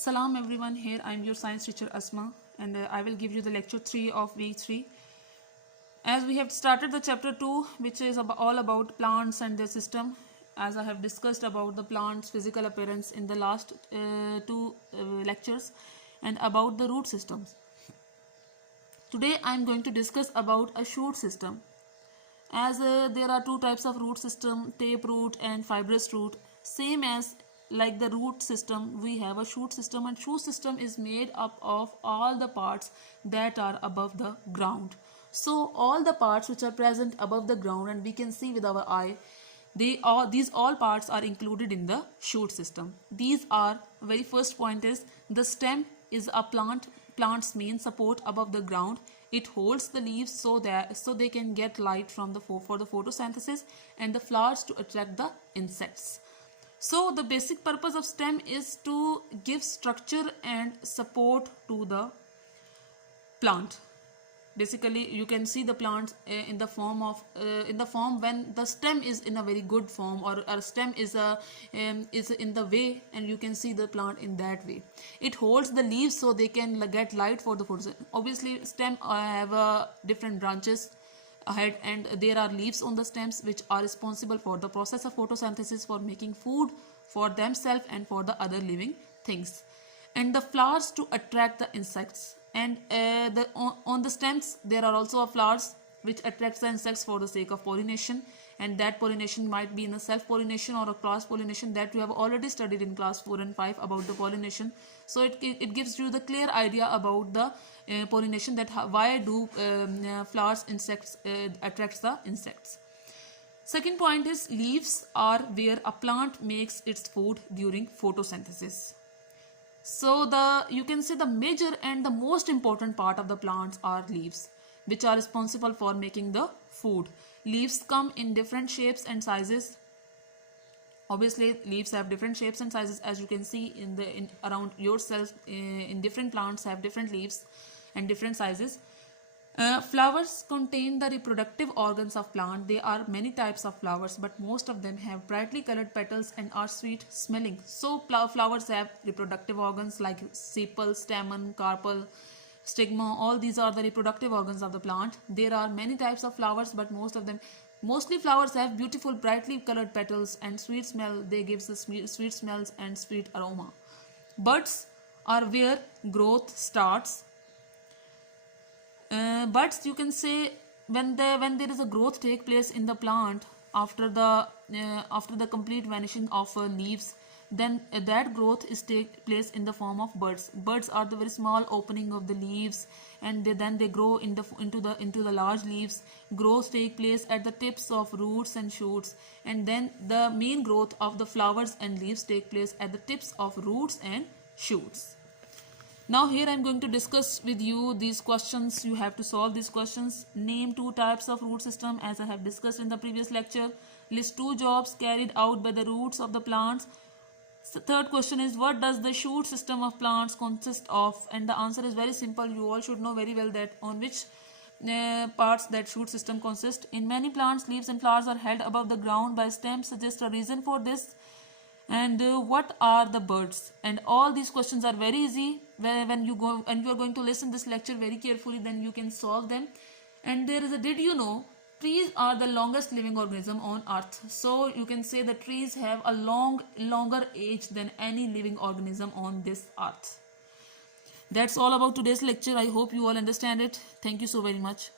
Salam everyone, here I am your science teacher Asma and I will give you the lecture 3 of week 3. As we have started the chapter 2, which is all about plants and their system, as I have discussed about the plant's physical appearance in the last two lectures and about the root systems. Today I am going to discuss about a shoot system. As there are two types of root system, tape root and fibrous root. Same as like the root system, we have a shoot system, and shoot system is made up of all the parts that are above the ground. So all the parts which are present above the ground and we can see with our eye, these all parts are included in the shoot system. These are, very first point is, the stem is a plant's main support above the ground. It holds the leaves so they can get light from for the photosynthesis, and the flowers to attract the insects. So the basic purpose of stem is to give structure and support to the plant. Basically, you can see the plants in the form when the stem is in a very good form, or a stem is in the way, and you can see the plant in that way. It holds the leaves so they can get light for the photosynthesis. Obviously, stem have different branches ahead, and there are leaves on the stems which are responsible for the process of photosynthesis, for making food for themselves and for the other living things, and the flowers to attract the insects. And on the stems there are also flowers which attracts the insects for the sake of pollination, and that pollination might be in a self-pollination or a cross-pollination that we have already studied in class 4 and 5 about the pollination. So it gives you the clear idea about the pollination, that why do flowers attracts the insects. Second point is, leaves are where a plant makes its food during photosynthesis. So you can say the major and the most important part of the plants are leaves, which are responsible for making the food. Leaves come in different shapes and sizes. Obviously, leaves have different shapes and sizes, as you can see around yourself. In different plants have different leaves and different sizes. Flowers contain the reproductive organs of plant. There are many types of flowers, but most of them have brightly colored petals and are sweet smelling. So flowers have reproductive organs like sepal, stamen, carpel, stigma. All these are the reproductive organs of the plant. There are many types of flowers, but mostly flowers have beautiful brightly colored petals and sweet smell. They give the sweet smells and sweet aroma. Buds are where growth starts. Buds, you can say, when there is a growth take place in the plant after the complete vanishing of leaves, then that growth is take place in the form of buds. Buds are the very small opening of the leaves, and then they grow into the large leaves. Growth take place at the tips of roots and shoots, and then the main growth of the flowers and leaves take place at the tips of roots and shoots. Now here I am going to discuss with you these questions. You have to solve these questions. Name two types of root system, as I have discussed in the previous lecture. List two jobs carried out by the roots of the plants. The third question is, what does the shoot system of plants consist of? And the answer is very simple. You all should know very well that on which parts that shoot system consists. In many plants, leaves and flowers are held above the ground by stems. Suggest a reason for this. And what are the buds? And all these questions are very easy. When you are going to listen this lecture very carefully, then you can solve them. And there is a, did you know, trees are the longest living organism on earth. So you can say that trees have a longer age than any living organism on this earth. That's all about today's lecture. I hope you all understand it. Thank you so very much.